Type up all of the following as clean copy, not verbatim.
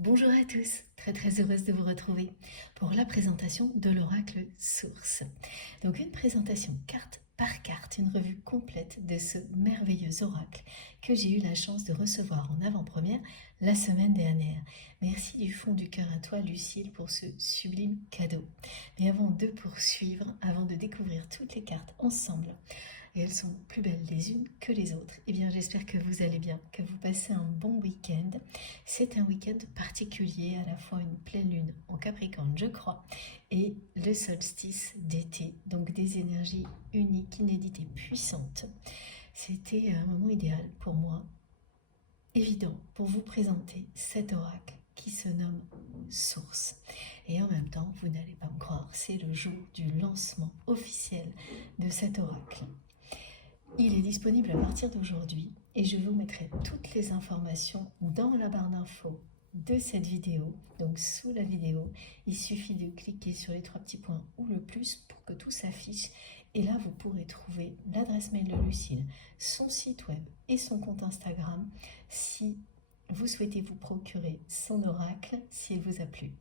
Bonjour à tous, très heureuse de vous retrouver pour la présentation de l'oracle Source. Donc une présentation carte par carte, une revue complète de ce merveilleux oracle que j'ai eu la chance de recevoir en avant-première la semaine dernière. Merci du fond du cœur à toi Lucille pour ce sublime cadeau. Mais avant de poursuivre, avant de découvrir toutes les cartes ensemble, et elles sont plus belles les unes que les autres, eh bien j'espère que vous allez bien, que vous passez un bon week-end. C'est un week-end particulier, à la fois une pleine lune en Capricorne, je crois, et le solstice d'été, donc des énergies uniques, inédites et puissantes. C'était un moment idéal pour moi, évident, pour vous présenter cet oracle qui se nomme Source. Et en même temps, vous n'allez pas me croire, c'est le jour du lancement officiel de cet oracle. Il est disponible à partir d'aujourd'hui et je vous mettrai toutes les informations dans la barre d'infos de cette vidéo. Donc sous la vidéo, il suffit de cliquer sur les trois petits points ou le plus pour que tout s'affiche. Et là, vous pourrez trouver l'adresse mail de Lucille, son site web et son compte Instagram si vous souhaitez vous procurer son oracle, s'il vous a plu.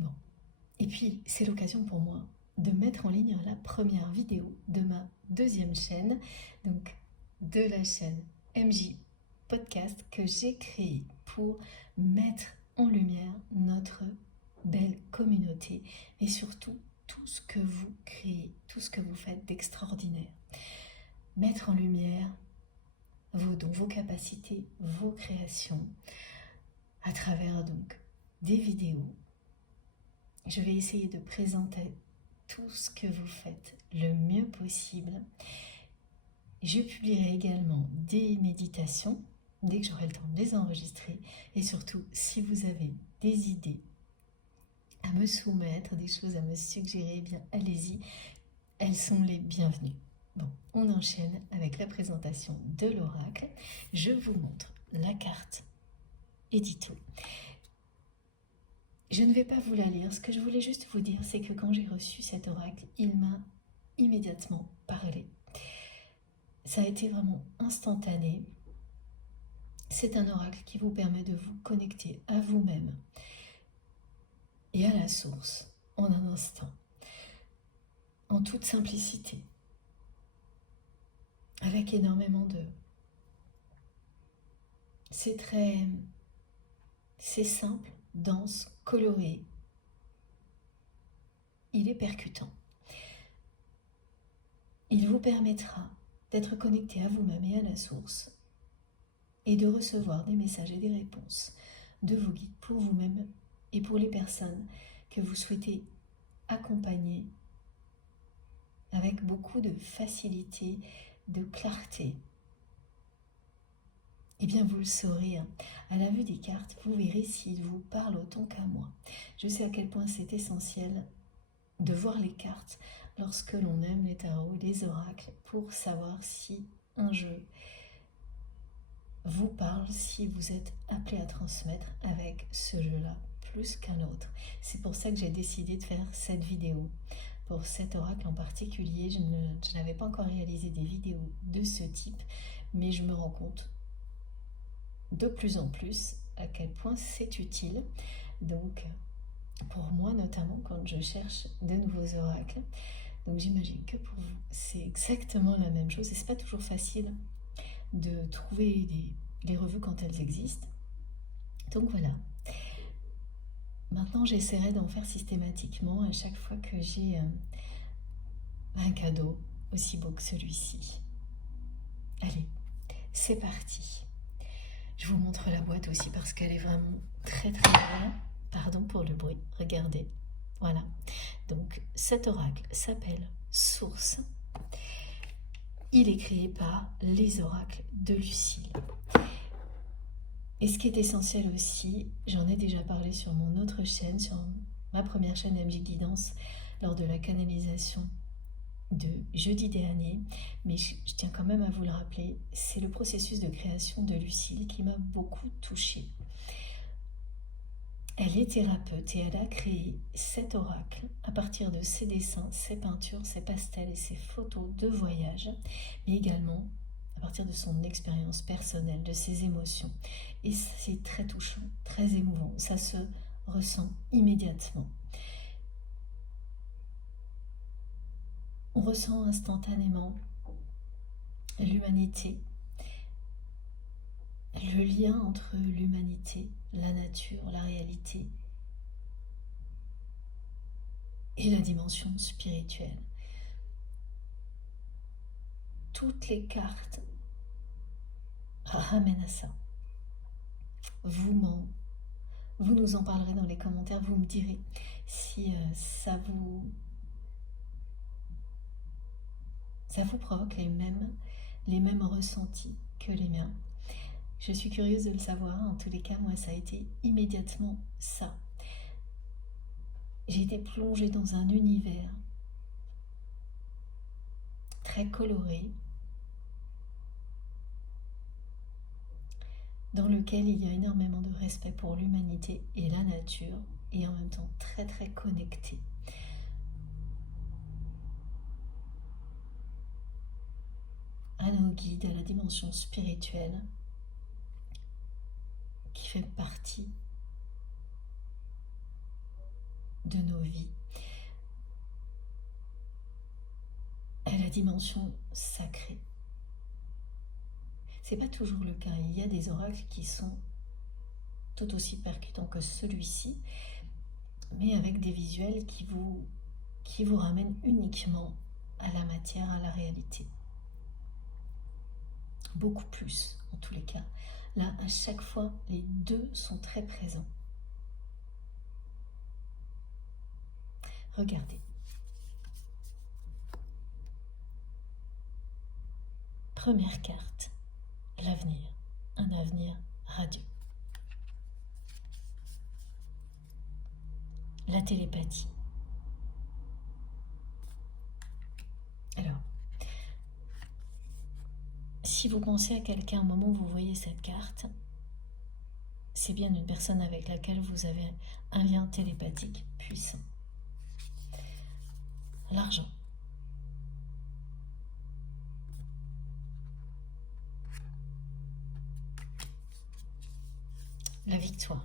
Bon, et puis c'est l'occasion pour moi de mettre en ligne la première vidéo de ma deuxième chaîne, donc de la chaîne MJ Podcast que j'ai créée pour mettre en lumière notre belle communauté et surtout tout ce que vous créez, tout ce que vous faites d'extraordinaire. Mettre en lumière vos dons, vos capacités, vos créations à travers donc des vidéos. Je vais essayer de présenter tout ce que vous faites le mieux possible. Je publierai également des méditations dès que j'aurai le temps de les enregistrer. Et surtout, si vous avez des idées à me soumettre, des choses à me suggérer, eh bien allez-y, elles sont les bienvenues. Bon, on enchaîne avec la présentation de l'oracle. Je vous montre la carte édito. Je ne vais pas vous la lire, ce que je voulais juste vous dire, c'est que quand j'ai reçu cet oracle, il m'a immédiatement parlé. Ça a été vraiment instantané. C'est un oracle qui vous permet de vous connecter à vous-même et à la source en un instant, en toute simplicité, avec énormément de... C'est simple, dense, coloré. Il est percutant. Il vous permettra d'être connecté à vous-même et à la source et de recevoir des messages et des réponses de vos guides pour vous-même et pour les personnes que vous souhaitez accompagner avec beaucoup de facilité, de clarté. Eh bien, vous le saurez, à la vue des cartes, vous verrez s'il vous parle autant qu'à moi. Je sais à quel point c'est essentiel de voir les cartes lorsque l'on aime les tarots, les oracles, pour savoir si un jeu vous parle, si vous êtes appelé à transmettre avec ce jeu-là plus qu'un autre. C'est pour ça que j'ai décidé de faire cette vidéo. Pour cet oracle en particulier, je n'avais pas encore réalisé des vidéos de ce type, mais je me rends compte de plus en plus à quel point c'est utile. Donc, pour moi notamment, quand je cherche de nouveaux oracles, donc j'imagine que pour vous, c'est exactement la même chose. Et c'est pas toujours facile de trouver les revues quand elles existent. Donc voilà. Maintenant, j'essaierai d'en faire systématiquement à chaque fois que j'ai un cadeau aussi beau que celui-ci. Allez, c'est parti. Je vous montre la boîte aussi parce qu'elle est vraiment très belle. Pardon pour le bruit, regardez. Voilà. Donc cet oracle s'appelle Source. Il est créé par les oracles de Lucille. Et ce qui est essentiel aussi, j'en ai déjà parlé sur mon autre chaîne, sur ma première chaîne MJ Guidance, lors de la canalisation de jeudi dernier, mais je tiens quand même à vous le rappeler, c'est le processus de création de Lucille qui m'a beaucoup touchée. Elle est thérapeute et elle a créé cet oracle à partir de ses dessins, ses peintures, ses pastels et ses photos de voyage, mais également à partir de son expérience personnelle, de ses émotions. Et c'est très touchant, très émouvant. Ça se ressent immédiatement. On ressent instantanément l'humanité, le lien entre l'humanité, la nature, la réalité et la dimension spirituelle. Toutes les cartes ramènent à ça. Vous nous en parlerez dans les commentaires, vous me direz si ça vous provoque les mêmes ressentis que les miens. Je suis curieuse de le savoir. En tous les cas, moi, ça a été immédiatement ça. J'ai été plongée dans un univers très coloré, dans lequel il y a énormément de respect pour l'humanité et la nature, et en même temps très très connecté. À nos guides, à la dimension spirituelle, qui fait partie de nos vies, à la dimension sacrée. C'est pas toujours le cas. Il y a des oracles qui sont tout aussi percutants que celui-ci, mais avec des visuels qui vous ramènent uniquement à la matière, à la réalité. Beaucoup plus, en tous les cas. Là, à chaque fois, les deux sont très présents. Regardez. Première carte, l'avenir. Un avenir radieux. La télépathie. Alors, si vous pensez à quelqu'un au moment où vous voyez cette carte, c'est bien une personne avec laquelle vous avez un lien télépathique puissant. L'argent. La victoire.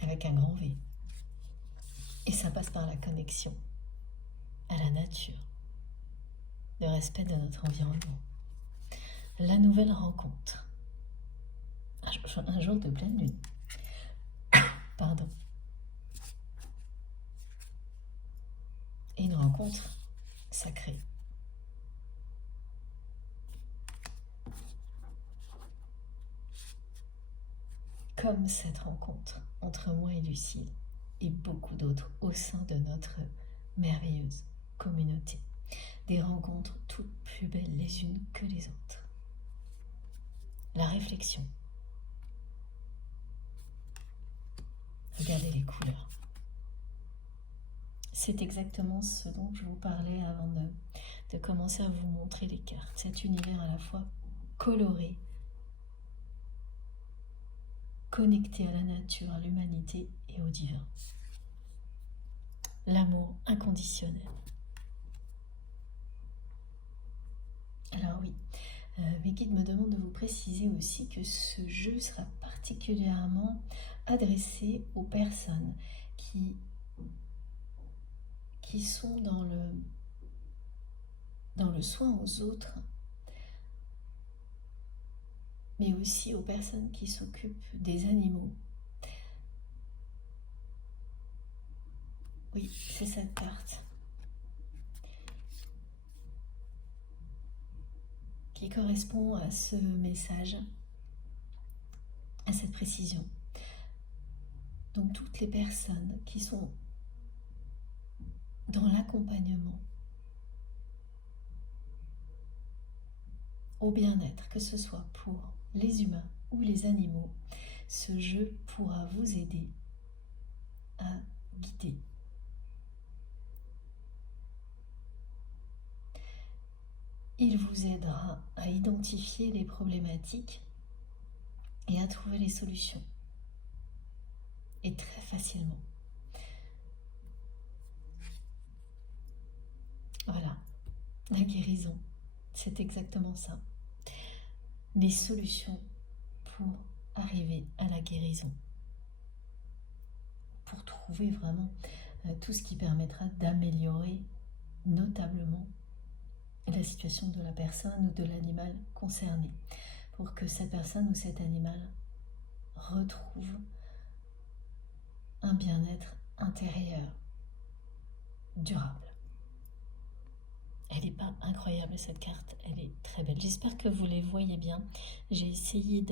Avec un grand V. Et ça passe par la connexion à la nature, le respect de notre environnement. La nouvelle rencontre. Un jour de pleine lune. Pardon. Et une rencontre sacrée. Comme cette rencontre entre moi et Lucille et beaucoup d'autres au sein de notre merveilleuse communauté. Des rencontres toutes plus belles les unes que les autres. La réflexion. Regardez les couleurs. C'est exactement ce dont je vous parlais avant de commencer à vous montrer les cartes. Cet univers à la fois coloré, connecté à la nature, à l'humanité et au divin. L'amour inconditionnel. Alors oui, mes guides me demandent de vous préciser aussi que ce jeu sera particulièrement adressé aux personnes qui sont dans le soin aux autres, mais aussi aux personnes qui s'occupent des animaux. Oui, c'est cette carte qui correspond à ce message, à cette précision. Donc toutes les personnes qui sont dans l'accompagnement au bien-être, que ce soit pour les humains ou les animaux, ce jeu pourra vous aider à guider. Il vous aidera à identifier les problématiques et à trouver les solutions. Et très facilement. Voilà. La guérison, c'est exactement ça. Les solutions pour arriver à la guérison. Pour trouver vraiment tout ce qui permettra d'améliorer notablement la situation de la personne ou de l'animal concerné. Pour que cette personne ou cet animal retrouve un bien-être intérieur durable. Elle n'est pas incroyable cette carte, elle est très belle. J'espère que vous les voyez bien. J'ai essayé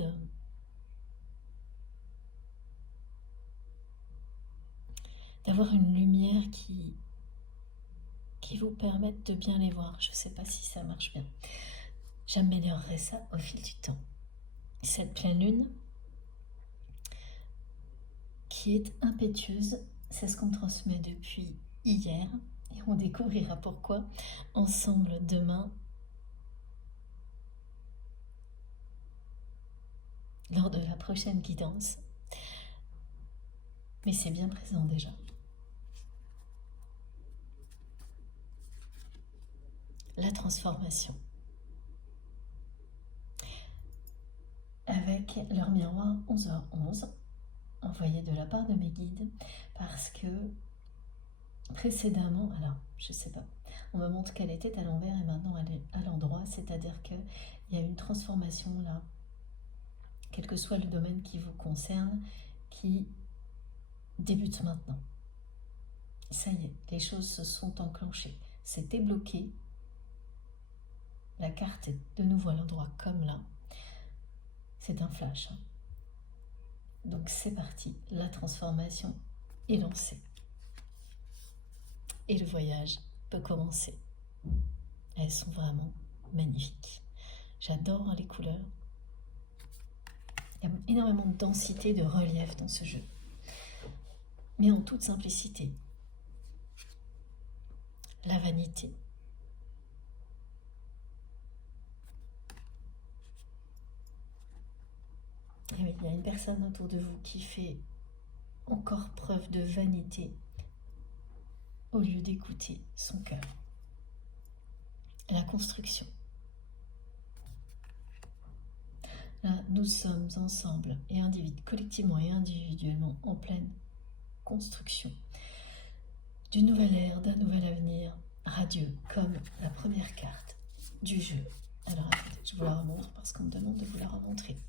d'avoir une lumière qui vous permette de bien les voir. Je ne sais pas si ça marche bien. J'améliorerai ça au fil du temps. Cette pleine lune qui est impétueuse, c'est ce qu'on me transmet depuis hier et on découvrira pourquoi ensemble demain lors de la prochaine guidance. Mais c'est bien présent déjà. La transformation. Avec leur miroir 11h11, envoyé de la part de mes guides, parce que précédemment, alors je sais pas, on me montre qu'elle était à l'envers et maintenant elle est à l'endroit, c'est-à-dire qu'il y a une transformation là, quel que soit le domaine qui vous concerne, qui débute maintenant. Ça y est, les choses se sont enclenchées, c'était bloqué, la carte est de nouveau à l'endroit comme là, c'est un flash. Donc c'est parti, la transformation est lancée. Et le voyage peut commencer. Elles sont vraiment magnifiques. J'adore les couleurs. Il y a énormément de densité, de relief dans ce jeu. Mais en toute simplicité. La vanité. Et oui, il y a une personne autour de vous qui fait encore preuve de vanité au lieu d'écouter son cœur. La construction. Là, nous sommes ensemble et collectivement et individuellement en pleine construction d'une nouvelle ère, d'un nouvel avenir radieux, comme la première carte du jeu. Alors attendez, je vous la remontre parce qu'on me demande de vous la remontrer.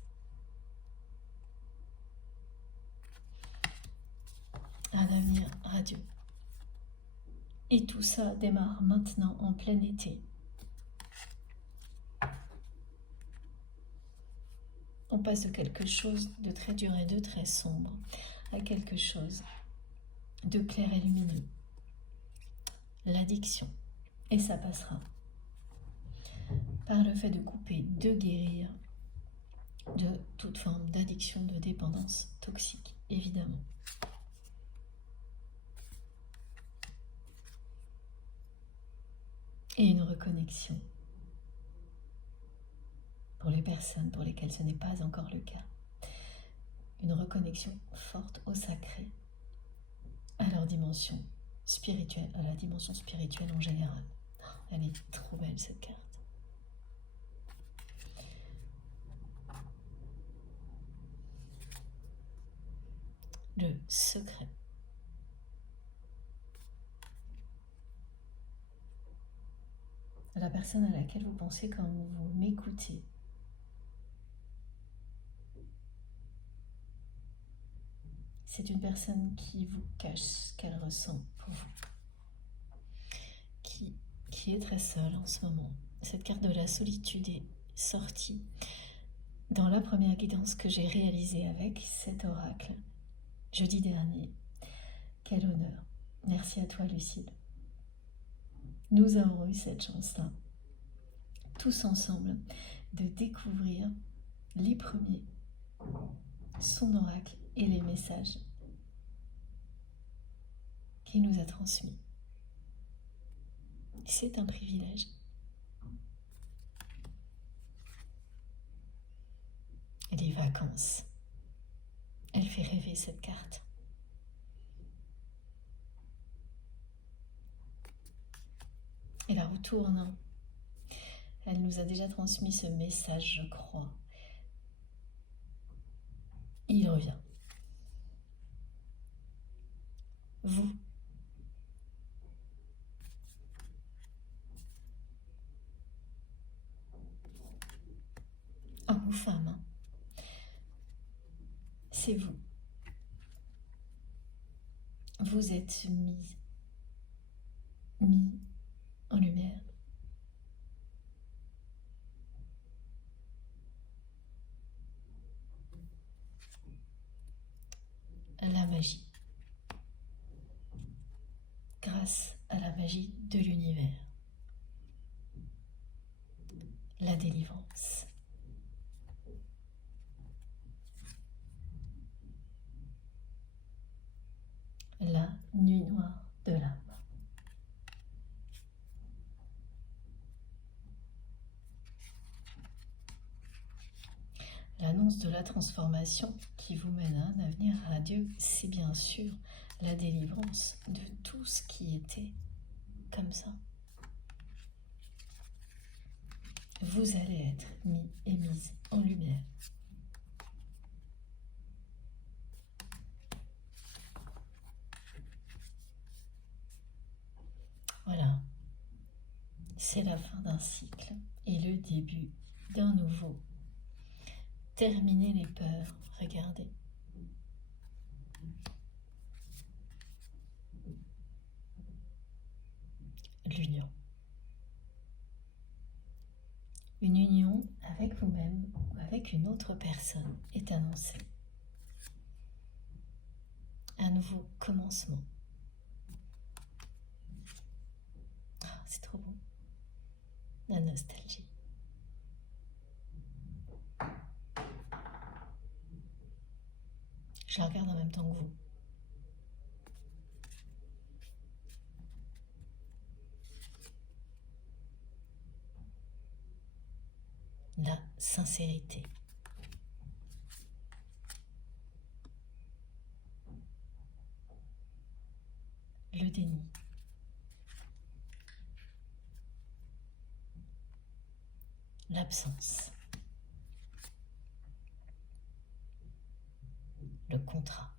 Un avenir radieux. Et tout ça démarre maintenant en plein été. On passe de quelque chose de très dur et de très sombre à quelque chose de clair et lumineux. L'addiction. Et ça passera par le fait de couper, de guérir de toute forme d'addiction, de dépendance toxique, évidemment. Et une reconnexion pour les personnes pour lesquelles ce n'est pas encore le cas. Une reconnexion forte au sacré, à leur dimension spirituelle, à la dimension spirituelle en général. Elle est trop belle cette carte. Le secret. La personne à laquelle vous pensez quand vous m'écoutez. C'est une personne qui vous cache ce qu'elle ressent pour vous, qui est très seule en ce moment. Cette carte de la solitude est sortie dans la première guidance que j'ai réalisée avec cet oracle jeudi dernier. Quel honneur. Merci à toi, Lucille. Nous avons eu cette chance-là, tous ensemble, de découvrir les premiers, son oracle et les messages qu'il nous a transmis. C'est un privilège. Les vacances. Elle fait rêver cette carte. Et là, on tourne Elle nous a déjà transmis ce message, je crois. Il revient. Vous. Homme ou femme, hein. C'est vous. Vous êtes mis en lumière. La magie. Grâce à la magie de l'univers. La délivrance. La nuit noire de l'âme. L'annonce de la transformation qui vous mène à un avenir radieux, c'est bien sûr la délivrance de tout ce qui était comme ça. Vous allez être mis et mise en lumière. Voilà, c'est la fin d'un cycle et le début d'un nouveau. Terminez les peurs, regardez. L'union. Une union avec vous-même ou avec une autre personne est annoncée. Un nouveau commencement. Ah, c'est trop beau. La nostalgie. Je la regarde en même temps que vous. La sincérité. Le déni. L'absence. Le contrat.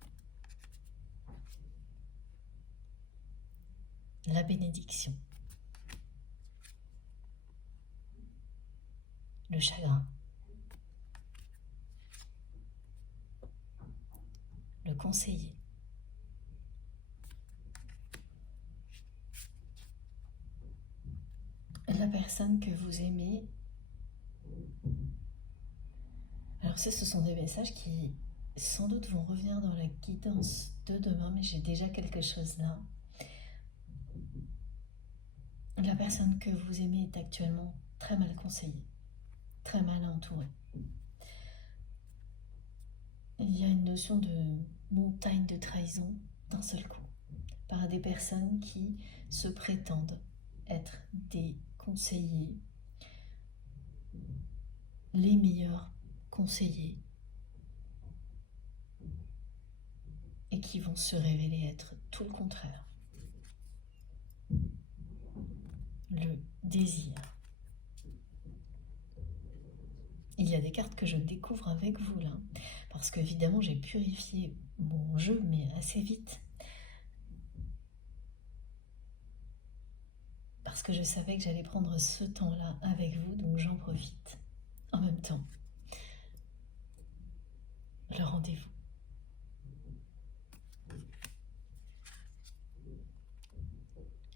La bénédiction. Le chagrin. Le conseiller. La personne que vous aimez. Alors ce sont des messages qui sans doute vont revenir dans la guidance de demain, mais j'ai déjà quelque chose là. La personne que vous aimez est actuellement très mal conseillée, très mal entourée. Il y a une notion de montagne de trahison d'un seul coup, par des personnes qui se prétendent être des conseillers, les meilleurs conseillers, et qui vont se révéler être tout le contraire. Le désir. Il y a des cartes que je découvre avec vous là, parce qu'évidemment j'ai purifié mon jeu, mais assez vite. Parce que je savais que j'allais prendre ce temps-là avec vous, donc j'en profite. En même temps, le rendez-vous.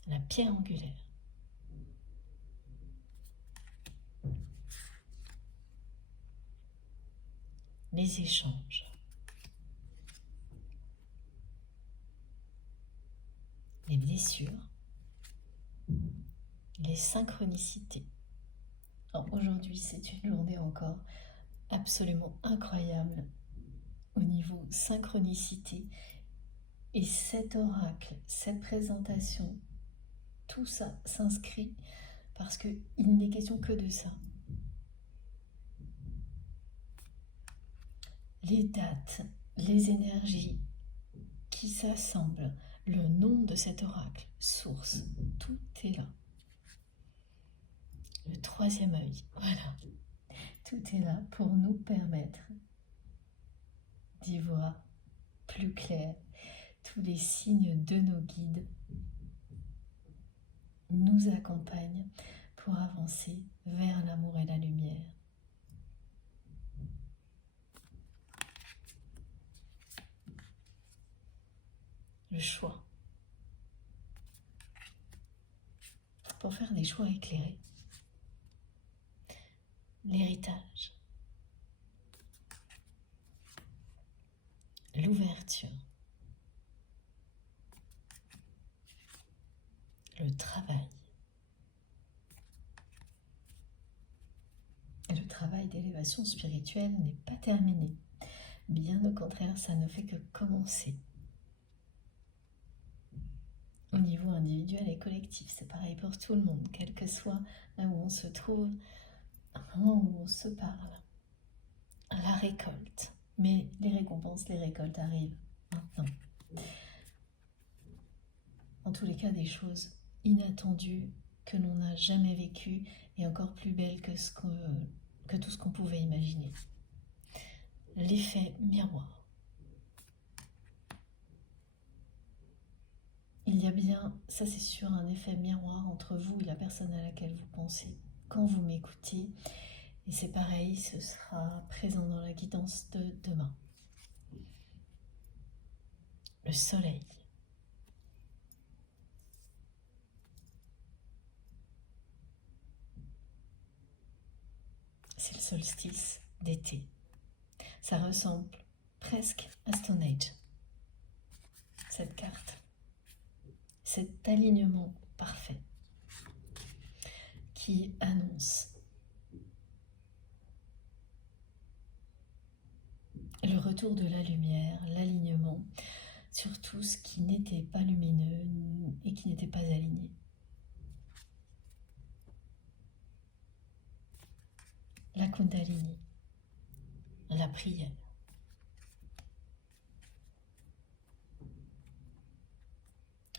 La pierre angulaire. Les échanges. Les blessures. Les synchronicités. Alors aujourd'hui, c'est une journée encore absolument incroyable au niveau synchronicité. Et cet oracle, cette présentation, tout ça s'inscrit parce qu'il n'est question que de ça. Les dates, les énergies qui s'assemblent, le nom de cet oracle, source, tout est là. Le troisième œil, voilà. Tout est là pour nous permettre d'y voir plus clair. Tous les signes de nos guides nous accompagnent pour avancer vers l'amour et la lumière. Le choix. Pour faire des choix éclairés. L'héritage. L'ouverture. Le travail. Et le travail d'élévation spirituelle n'est pas terminé. Bien au contraire, ça ne fait que commencer. Au niveau individuel et collectif, c'est pareil pour tout le monde, quel que soit là où on se trouve, un moment où on se parle. La récolte. Mais les récompenses, les récoltes arrivent maintenant. En tous les cas, des choses inattendues que l'on n'a jamais vécues et encore plus belles que tout ce qu'on pouvait imaginer. L'effet miroir. Il y a bien, ça c'est sûr, un effet miroir entre vous et la personne à laquelle vous pensez quand vous m'écoutez. Et c'est pareil, ce sera présent dans la guidance de demain. Le soleil. C'est le solstice d'été. Ça ressemble presque à Stone Age, cette carte. Cet alignement parfait qui annonce le retour de la lumière, l'alignement sur tout ce qui n'était pas lumineux et qui n'était pas aligné. La Kundalini, la prière.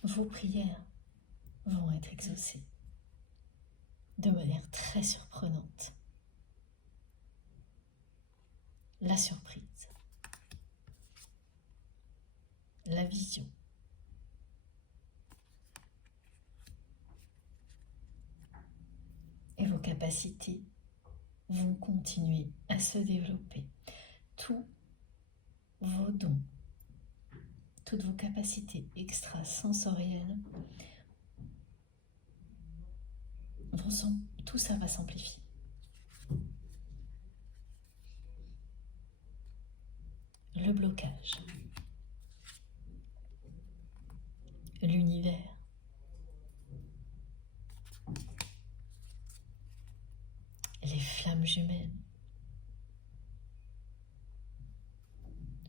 Vos prières vont être exaucées de manière très surprenante. La surprise, la vision, et vos capacités vont continuer à se développer. Tous vos dons, toutes vos capacités extrasensorielles, tout ça va s'amplifier. Le blocage, l'univers, les flammes jumelles.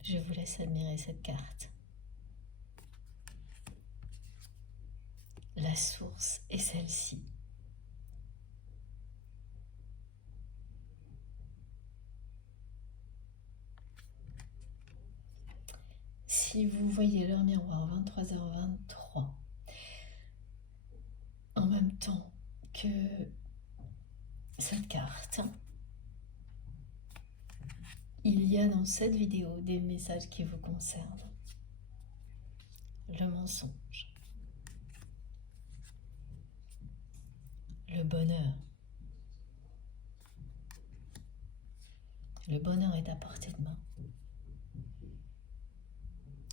Je vous laisse admirer cette carte. La source est celle-ci. Si vous voyez l'heure miroir 23h23, en même temps que cette carte, il y a dans cette vidéo des messages qui vous concernent. Le mensonge, le bonheur. Le bonheur est à portée de main.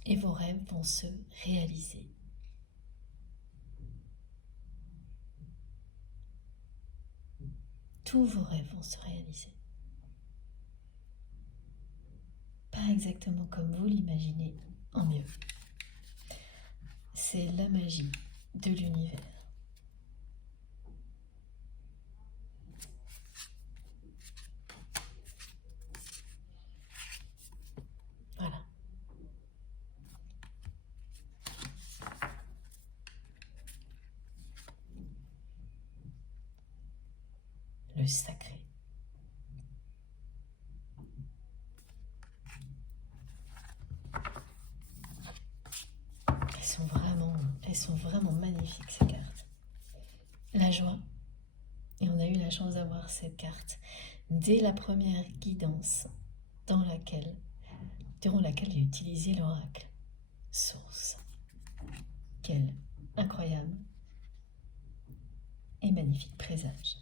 Et vos rêves vont se réaliser. Tous vos rêves vont se réaliser. Pas exactement comme vous l'imaginez, en mieux. C'est la magie de l'univers. Voilà. Le sacré. Elles sont vraiment magnifiques ces cartes. La joie Et on a eu la chance d'avoir cette carte dès la première guidance durant laquelle j'ai utilisé l'oracle source. Quel incroyable et magnifique présage.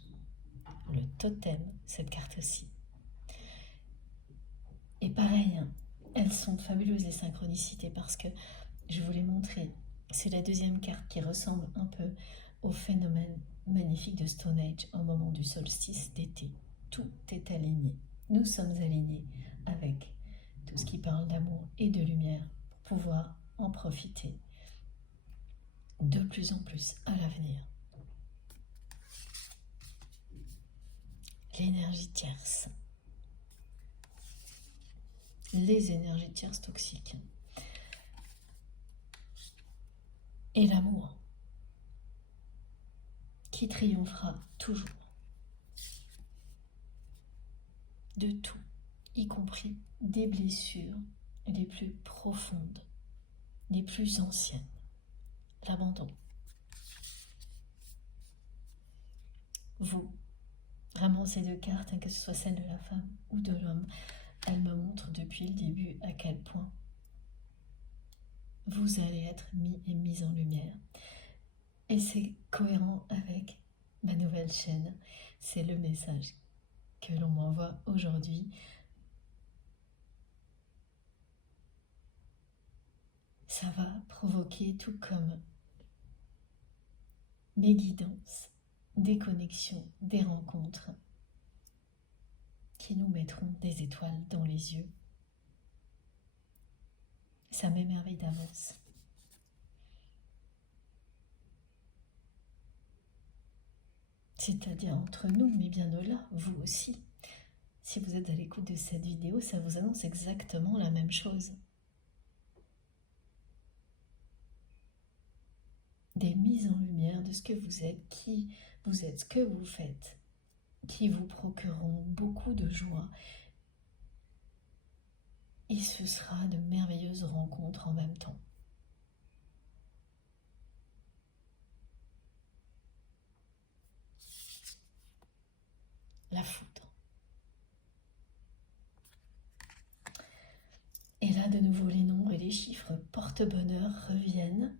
Le totem, cette carte aussi. Et pareil, hein, elles sont fabuleuses les synchronicités parce que je vous l'ai montré. C'est la deuxième carte qui ressemble un peu au phénomène magnifique de Stone Age au moment du solstice d'été. Tout est aligné. Nous sommes alignés avec tout ce qui parle d'amour et de lumière pour pouvoir en profiter de plus en plus à l'avenir. L'énergie tierce. Les énergies tierces toxiques. Et l'amour qui triomphera toujours de tout, y compris des blessures les plus profondes, les plus anciennes. L'abandon. Vous, vraiment ces deux cartes, que ce soit celle de la femme ou de l'homme, elles me montrent depuis le début à quel point vous allez être mis et mise en lumière. Et c'est cohérent avec ma nouvelle chaîne. C'est le message que l'on m'envoie aujourd'hui. Ça va provoquer, tout comme mes guidances, des connexions, des rencontres qui nous mettront des étoiles dans les yeux. Ça m'émerveille d'avance. C'est-à-dire entre nous, mais bien au-delà, vous aussi. Si vous êtes à l'écoute de cette vidéo, ça vous annonce exactement la même chose. Des mises en lumière de ce que vous êtes, qui vous êtes, ce que vous faites, qui vous procureront beaucoup de joie. Et ce sera de merveilleuses rencontres en même temps. La foudre. Et là, de nouveau, les nombres et les chiffres porte-bonheur reviennent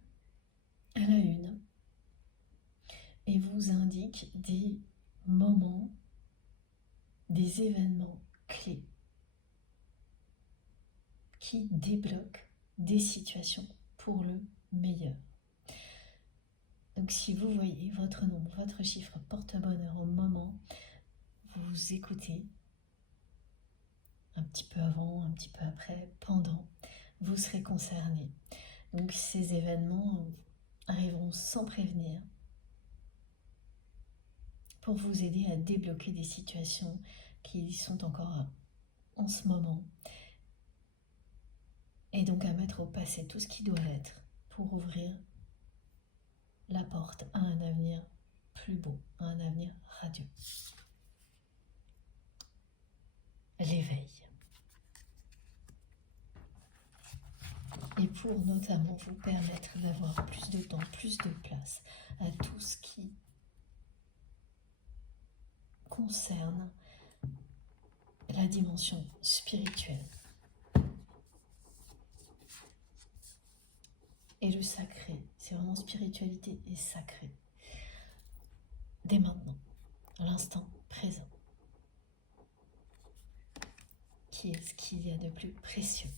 à la une et vous indiquent des moments, des événements clés qui débloquent des situations pour le meilleur. Donc si vous voyez votre nombre, votre chiffre porte-bonheur au moment où vous écoutez, un petit peu avant, un petit peu après, pendant, vous serez concerné. Donc ces événements arriveront sans prévenir pour vous aider à débloquer des situations qui sont encore en ce moment et donc à mettre au passé tout ce qui doit l'être pour ouvrir la porte à un avenir plus beau, à un avenir radieux. L'éveil. Et pour notamment vous permettre d'avoir plus de temps, plus de place à tout ce qui concerne la dimension spirituelle et le sacré. C'est vraiment spiritualité et sacré. Dès maintenant, à l'instant présent. Qui est ce qu'il y a de plus précieux?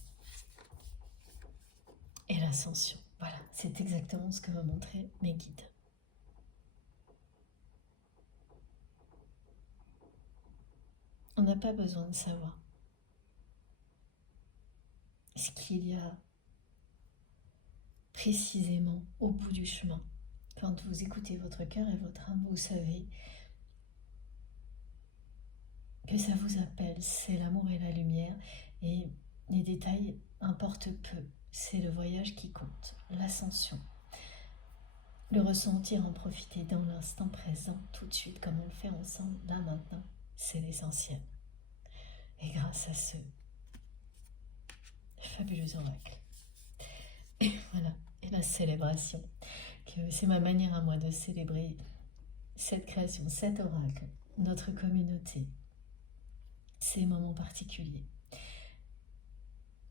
Et l'ascension. Voilà, c'est exactement ce que me montraient mes guides. On n'a pas besoin de savoir ce qu'il y a précisément au bout du chemin. Quand vous écoutez votre cœur et votre âme, vous savez que ça vous appelle, c'est l'amour et la lumière, et les détails importent peu. C'est le voyage qui compte, l'ascension. Le ressentir, en profiter dans l'instant présent, tout de suite, comme on le fait ensemble, là maintenant, c'est l'essentiel. Et grâce à ce fabuleux oracle, et voilà, et la célébration, que c'est ma manière à moi de célébrer cette création, cet oracle, notre communauté, ces moments particuliers.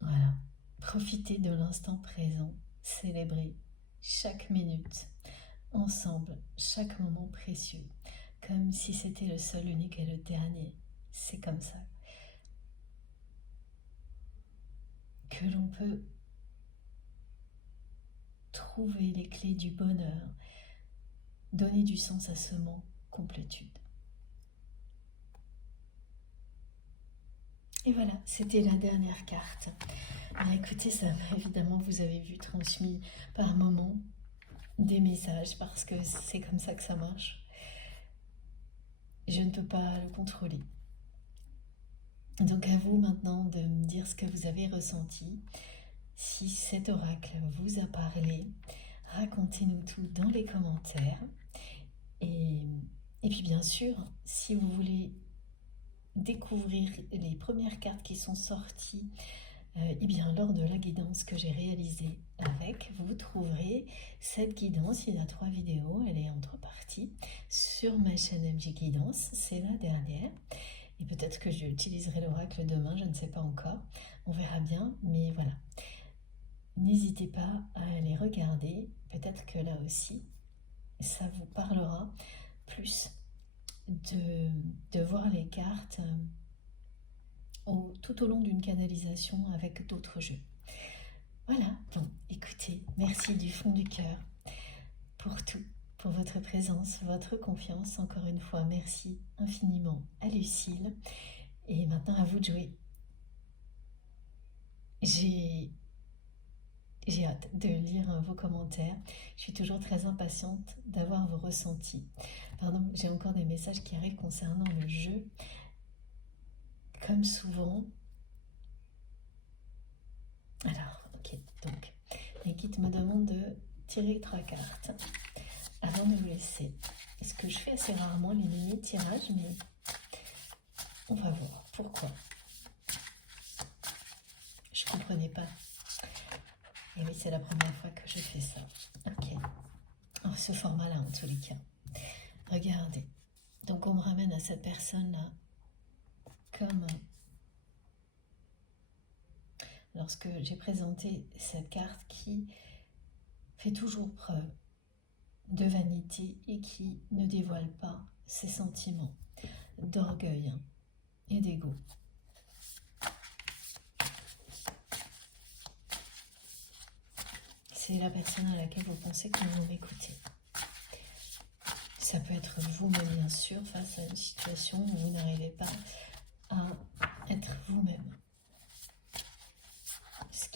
Voilà, profitez de l'instant présent, célébrez chaque minute ensemble, chaque moment précieux, comme si c'était le seul, unique et le dernier. C'est comme ça que l'on peut trouver les clés du bonheur, donner du sens à ce mot complétude. Et voilà, c'était la dernière carte. Alors écoutez, ça évidemment, vous avez vu, transmis par moments des messages, parce que c'est comme ça que ça marche. Je ne peux pas le contrôler. Donc à vous maintenant de me dire ce que vous avez ressenti. Si cet oracle vous a parlé, racontez-nous tout dans les commentaires. Et puis bien sûr, si vous voulez découvrir les premières cartes qui sont sorties et bien lors de la guidance que j'ai réalisée avec, vous trouverez cette guidance. Il y a 3 vidéos, elle est entre parties sur ma chaîne MJ Guidance, c'est la dernière. Et peut-être que j'utiliserai l'oracle demain, je ne sais pas encore, on verra bien, mais voilà. N'hésitez pas à aller regarder, peut-être que là aussi, ça vous parlera plus de voir les cartes tout au long d'une canalisation avec d'autres jeux. Voilà, bon, écoutez, merci du fond du cœur pour tout, pour votre présence, votre confiance. Encore une fois, merci infiniment à Lucille. Et maintenant, à vous de jouer. J'ai hâte de lire vos commentaires. Je suis toujours très impatiente d'avoir vos ressentis. Pardon, j'ai encore des messages qui arrivent concernant le jeu. Comme souvent. Alors, ok, donc, les guides me demandent de tirer 3 cartes avant de vous laisser. Ce que je fais assez rarement, les mini-tirages, mais on va voir pourquoi. Je ne comprenais pas. Et oui, c'est la première fois que je fais ça. Ok. Alors, ce format-là, en tous les cas. Regardez. Donc, on me ramène à cette personne-là comme lorsque j'ai présenté cette carte qui fait toujours preuve de vanité et qui ne dévoile pas ses sentiments d'orgueil et d'ego. C'est la personne à laquelle vous pensez que vous m'écoutez. Ça peut être vous-même, bien sûr, face à une situation où vous n'arrivez pas à être vous-même. Ce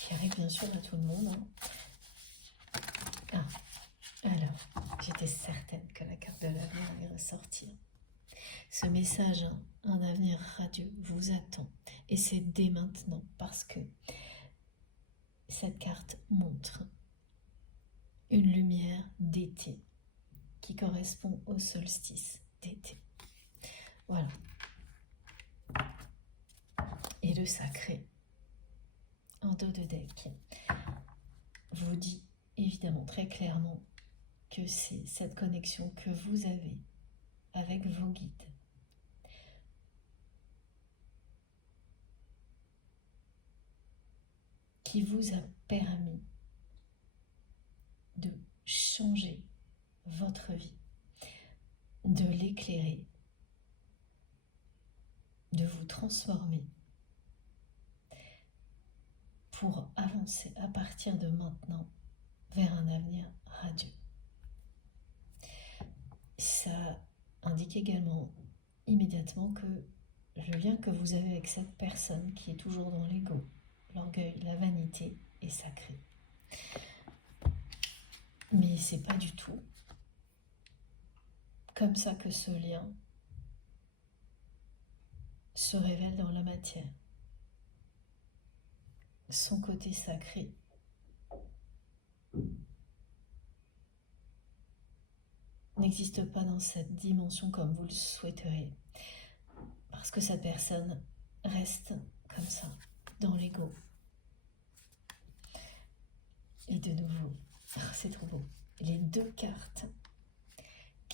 qui arrive bien sûr à tout le monde. Ah, alors, j'étais certaine que la carte de l'avenir allait ressortir. Ce message, un avenir radieux, vous attend. Et c'est dès maintenant, parce que cette carte montre une lumière d'été qui correspond au solstice d'été. Voilà. Et le sacré, en dos de deck, vous dit évidemment très clairement que c'est cette connexion que vous avez avec vos guides. Qui vous a permis de changer votre vie, de l'éclairer, de vous transformer pour avancer à partir de maintenant vers un avenir radieux. Ça indique également immédiatement que le lien que vous avez avec cette personne qui est toujours dans l'ego, l'orgueil, la vanité est sacré. Mais c'est pas du tout comme ça que ce lien se révèle dans la matière. Son côté sacré n'existe pas dans cette dimension comme vous le souhaiteriez. Parce que cette personne reste comme ça, dans l'ego. Et de nouveau, c'est trop beau. Les 2 cartes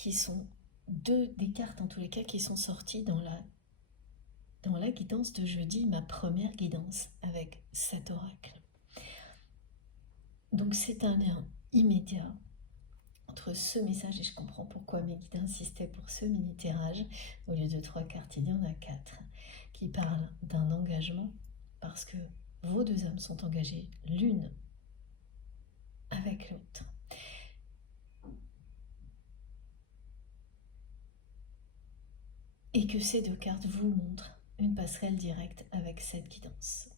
qui sont deux des cartes en tous les cas qui sont sorties dans la guidance de jeudi, ma première guidance avec cet oracle. Donc c'est un lien immédiat entre ce message, et je comprends pourquoi mes guides insistaient pour ce mini-tirage. Au lieu de 3 cartes, il y en a 4 qui parlent d'un engagement, parce que vos deux âmes sont engagées l'une avec l'autre. Et que ces deux cartes vous montrent une passerelle directe avec cette guidance.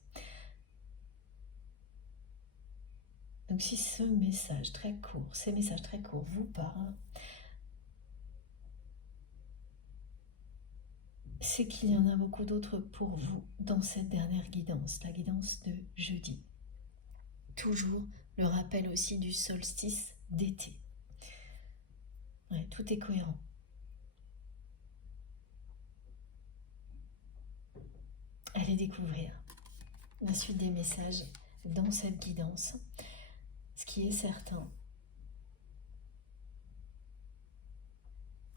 Donc si ce message très court, ces messages très courts vous parlent, c'est qu'il y en a beaucoup d'autres pour vous dans cette dernière guidance, la guidance de jeudi. Toujours le rappel aussi du solstice d'été. Ouais, tout est cohérent. Allez découvrir la suite des messages dans cette guidance. Ce qui est certain,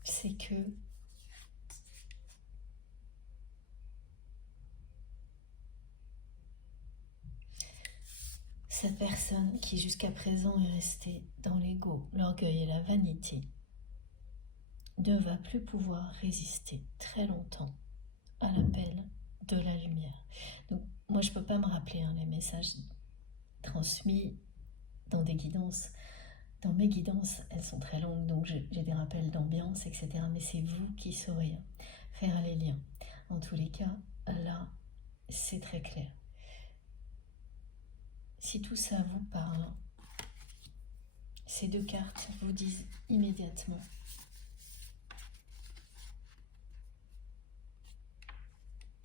c'est que cette personne qui jusqu'à présent est restée dans l'ego, l'orgueil et la vanité ne va plus pouvoir résister très longtemps à l'appel de la lumière. Donc moi je ne peux pas me rappeler les messages transmis dans des guidances. Dans mes guidances, elles sont très longues, donc j'ai des rappels d'ambiance, etc. Mais c'est vous qui saurez faire les liens. En tous les cas, là, c'est très clair. Si tout ça vous parle, ces deux cartes vous disent immédiatement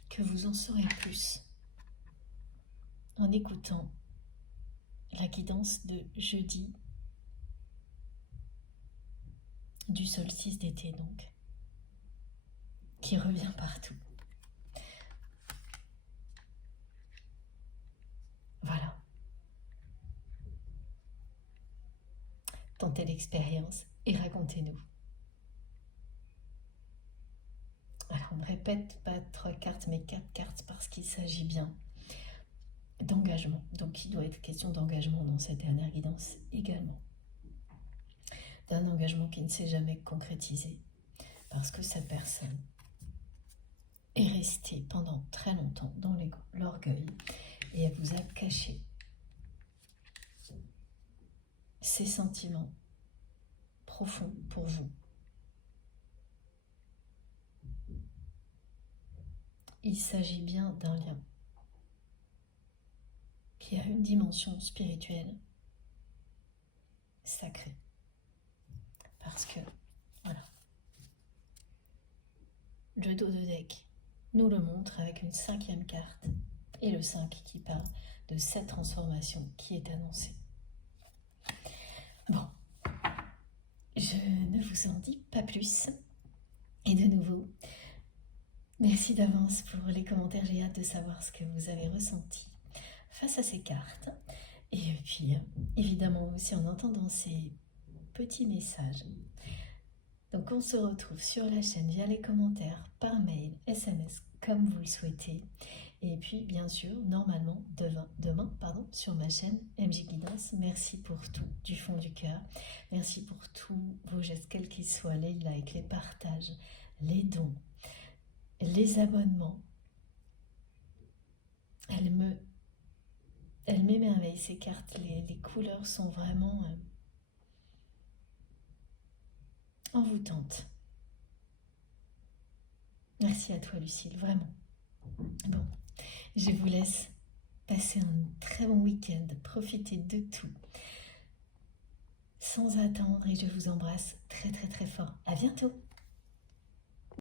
que vous en saurez plus en écoutant la guidance de jeudi du solstice d'été, donc, qui revient partout. Voilà. Tentez l'expérience et racontez-nous. Alors, on ne répète pas 3 cartes, mais 4 cartes parce qu'il s'agit bien d'engagement. Donc, il doit être question d'engagement dans cette dernière guidance également. D'un engagement qui ne s'est jamais concrétisé parce que cette personne est restée pendant très longtemps dans l'orgueil et elle vous a caché ses sentiments profonds pour vous. Il s'agit bien d'un lien qui a une dimension spirituelle sacrée. Parce que, voilà, le dos de deck nous le montre avec une 5e carte et le 5 qui parle de cette transformation qui est annoncée. Bon, je ne vous en dis pas plus. Et de nouveau, merci d'avance pour les commentaires. J'ai hâte de savoir ce que vous avez ressenti face à ces cartes. Et puis, évidemment, aussi en entendant ces petits messages. Donc, on se retrouve sur la chaîne via les commentaires, par mail, SMS, comme vous le souhaitez. Et puis, bien sûr, normalement, demain, sur ma chaîne MJ Guidance. Merci pour tout, du fond du cœur. Merci pour tous vos gestes, quels qu'ils soient, les likes, les partages, les dons, les abonnements. Elles m'émerveillent, ces cartes. Les couleurs sont vraiment envoûtantes. Merci à toi, Lucille, vraiment. Bon, je vous laisse passer un très bon week-end, profitez de tout, sans attendre, et je vous embrasse très très très fort. À bientôt.